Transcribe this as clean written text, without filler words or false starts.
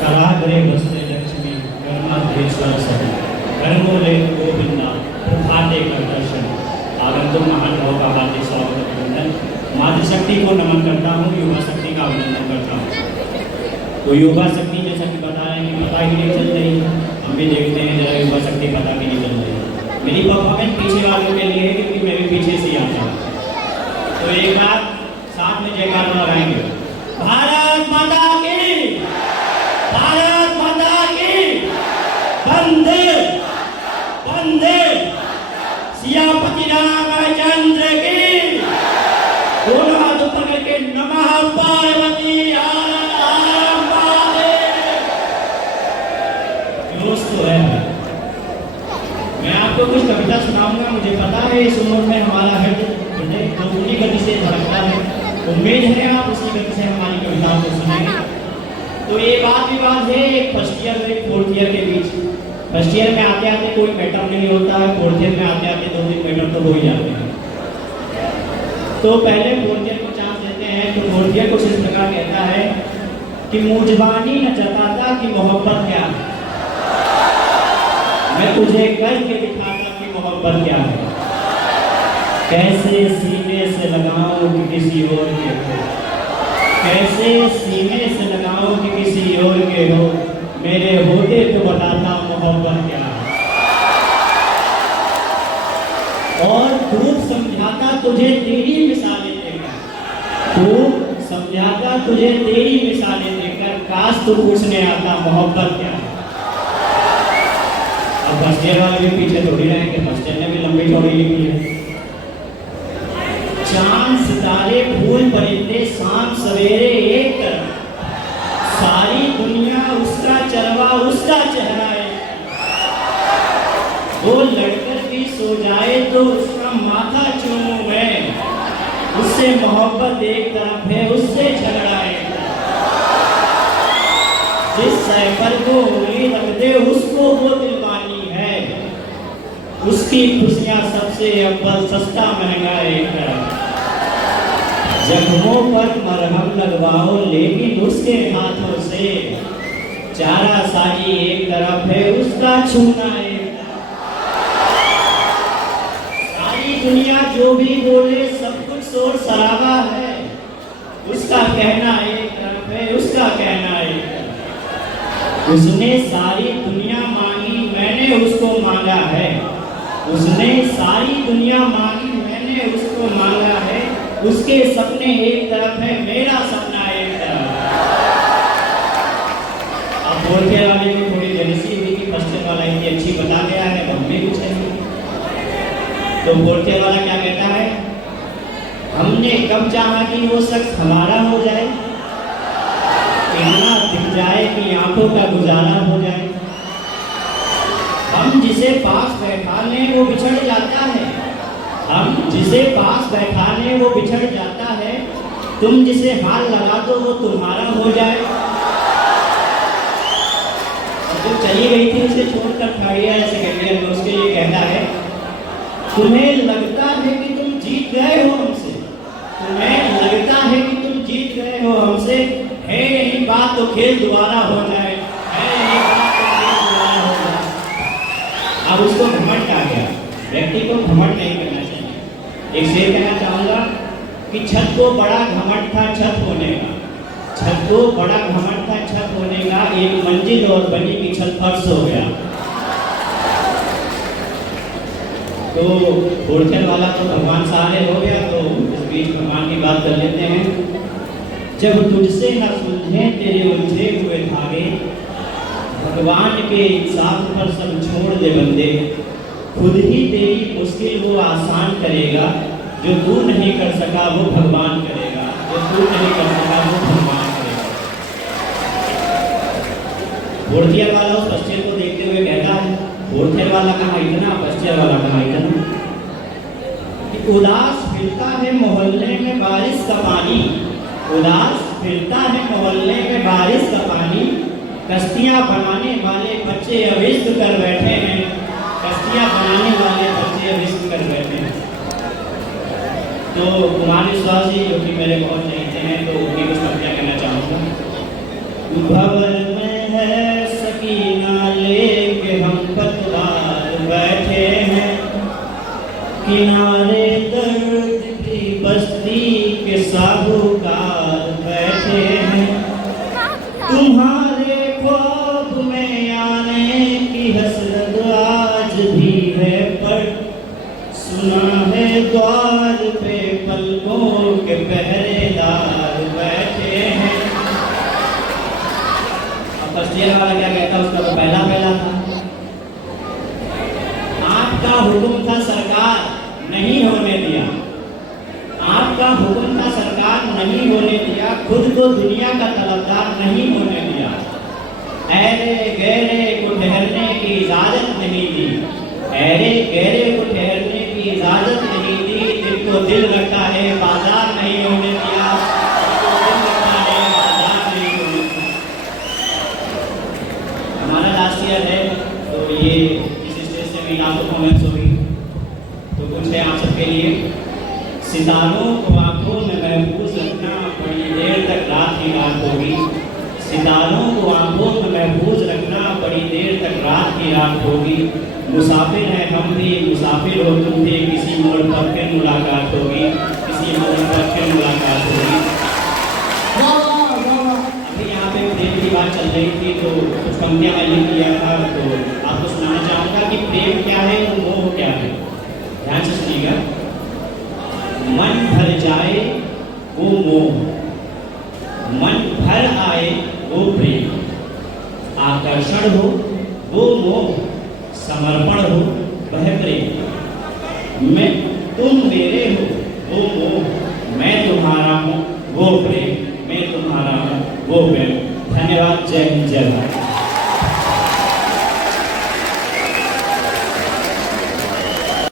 कराग्रे वस्ते लक्ष्मी कर्माधीश्वर सभी कर्मोले गोविंदा प्रभाते कर दर्शन। आगंतुक महानुभाव का हार्दिक स्वागत अभिनंदन। मातृशक्ति को नमन करता हूँ, युवा शक्ति का अभिनंदन करता हूँ। तो युवा शक्ति जैसा कि बता रहे हैं कि पता ही नहीं चल रही, हम भी देखते हैं जरा युवा शक्ति पता भी नहीं चल रही। मेरी परफॉर्मेंस पीछे वालों के लिए है क्योंकि मैं भी पीछे से आता हूँ। तो एक बार साथ में जयकारा लगाएंगे, भारत माता की, भारत माता की, वंदे वंदे, सियापति रामचंद्र की। दोनों हाथ ऊपर करके नमः पार्वती दोस्तों है। मैं आपको कुछ कविता सुनाऊंगा। मुझे पता है इस उम्र में हमारा हृदय उसी गति से धड़कता है। उम्मीद है आप उसी गति से हमारी कविताओं को सुनेंगे। तो ये बात विवाद है एक फर्स्ट ईयर और एक फोर्थ ईयर के बीच। फर्स्ट ईयर में आते आते कोई मैटर नहीं होता है, फोर्थ ईयर में आते आते 2-3 मैटर तो हो ही जाते हैं। तो पहले फोर्थ ईयर को चांस देते हैं। तो फोर्थ ईयर कुछ इस प्रकार कहता है कि मुझबानी न जताता कि मोहब्बत क्या है, मैं तुझे करके दिखाता कि मोहब्बत क्या है। कैसे सीने से लगाऊं कि किसी और के हो, कैसे सीने से लगाऊं कि किसी और के हो, मेरे होते तो बताता मोहब्बत क्या है। और खूब समझाता तुझे तेरी मिसालें देकर, खूब समझाता तुझे तेरी मिसालें देकर, काश तू पूछने आता मोहब्बत क्या है। अब फर्स्ट ईयर वाले भी पीछे थोड़ी रहेंगे, फर्स्ट ईयर ने भी लंबी चौड़ी लिखी है। चांद सितारे फूल परिंदे शाम सवेरे एक तरफ, सारी दुनिया उसका चरवा उसका चेहरा एक। वो लड़कर भी सो जाए तो उसका माथा चूमूं मैं, उससे मोहब्बत एक तरफ है उससे झगड़ा एक तरफ। जिस सैफर को उंगली रख दे उसको वो दिलवानी है, उसकी खुशियां सबसे अव्वल सस्ता महंगा एक तरफ। जख्मों पर मरहम लगवाओ लेकिन उसके हाथों से, चारा साजी एक तरफ है उसका छूना एक तरफ। सारी दुनिया जो भी बोले सब कुछ शोर शराबा है, उसका कहना एक तरफ है उसका कहना एक तरफ। उसने सारी दुनिया मांगी मैंने उसको मांगा है, उसने सारी दुनिया मांगी मैंने उसको मांगा है। उसके सपने एक तरफ है मेरा सपना एक तरफ। अब फोर्थ ईयर वाले को थोड़ी जेलसी हुई कि फर्स्ट ईयर वाला इतनी अच्छी बता गया है, हम भी कुछ नहीं। तो फोर्थ ईयर वाला क्या कहता है, हमने कब चाहा कि वो शख्स हमारा हो जाए, इतना दिख जाए कि आंखों का गुजारा हो जाए। हम जिसे पास बैठा लें वो बिछड़ जाता है, हम जिसे पास बैठा लें वो बिछड़ जाता है। तुम जिसे हाथ लगा दो वो तुम्हारा हो जाए। जो चली गई थी उसे छोड़कर थर्ड ईयर सेकेंड ईयर में उसके लिए कहता है, तुम्हें लगता है कि तुम जीत गए हो हमसे, तुम्हें लगता है कि तुम जीत गए हो हमसे, है यही बात तो खेल दोबारा हो जाए, है यही बात तो खेल दोबारा हो जाए। अब उसको घमंड आ गया, व्यक्ति को घमंड नहीं करना चाहिए। एक शेर कहना चाहूंगा कि छत को बड़ा घमंड था छत होने का, छत को बड़ा घमंड था छत होने का, एक मंजिल और बनी की छत फर्श हो गया। तो फोर्थ ईयर वाला तो भगवान सहारे हो गया। तो इस बीच भगवान की बात कर लेते हैं। जब तुझसे न सुलझे तेरे उलझे हुए धागे, भगवान के इंसाफ पर सब छोड़ दे बंदे, खुद ही तेरी मुश्किल वो आसान करेगा, जो तू नहीं कर सका वो भगवान करेगा, जो तू नहीं कर सका वो भगवान करेगा। फोर्थ ईयर वाला उस फर्स्ट ईयर को देखते हुए कहता है, फोर्थ ईयर वाला कहाँ इतना, फर्स्ट ईयर वाला कहाँ इतना। कि उदास फिरता है मोहल्ले में बारिश का पानी, उदास फिरता है मोहल्ले में बारिश का पानी, कश्तियाँ बनाने वाले बच्चे अब इश्क कर बैठे हैं, कश्तियाँ बनाने वाले बच्चे अब इश्क कर बैठे हैं। तो कुमार विश्वास जी जो कि मेरे बहुत चाहते हैं, तो उनकी कुछ कविता कहना चाहूँगा। भंवर में है सकीना लेके हम पतवार बैठे हैं, किनारे दर्द की बस्ती के साहूकार बैठे हैं, तुम्हारे ख्वाब में आने की हसरत आज भी है, पर सुना है द्वार पे पलकों के पहरेदार बैठे हैं। अब फर्स्ट ईयर वाला क्या कहता, उसका तो पहला था। आपका हुक्म था सरकार नहीं होने दिया, आपका हुक्म था सरकार नहीं होने दिया, खुद को दुनिया का तलबदार नहीं होने दिया, ऐरे गहरे को ठहरने की इजाजत नहीं दी, ऐरे गहरे को ठहरने की इजाजत नहीं दी, दिल को दिल रखा है बाजार नहीं होने दिया, दिल रखा है बाजार नहीं होने दिया। हमारा लास्ट ईयर है, तो ये इस स्टेज से भी लास्ट परफॉर्मेंस होगी, तो कुछ है आप सबके लिए। सितारों को आंखों में महफूज रखना, बड़ी देर तक रात ही रात होगी, सितारों को आंखों में महफूज रखना, बड़ी देर तक रात ही रात होगी, मुसाफिर हैं हम भी, मुसाफिर हो तुम भी, किसी मोड़ पर फिर मुलाकात होगी, किसी मोड़ पर फिर मुलाकात होगी। अभी यहाँ पे प्रेम की बात चल रही थी, तो कुछ पंक्तियाँ मैं लिख लिया था, तो आपको सुनाना चाहूँगा कि प्रेम क्या है और मोह क्या है। ध्यान से सुनिएगा। मन भर जाए वो मोह, मन भर आए वो प्रेम, आकर्षण हो वो मोह, समर्पण हो वह प्रेम, मैं तुम मेरे हो वो मोह, मैं तुम्हारा हूँ वो प्रेम, मैं तुम्हारा हूँ वो प्रेम। धन्यवाद। जय हिंद, जय भारत।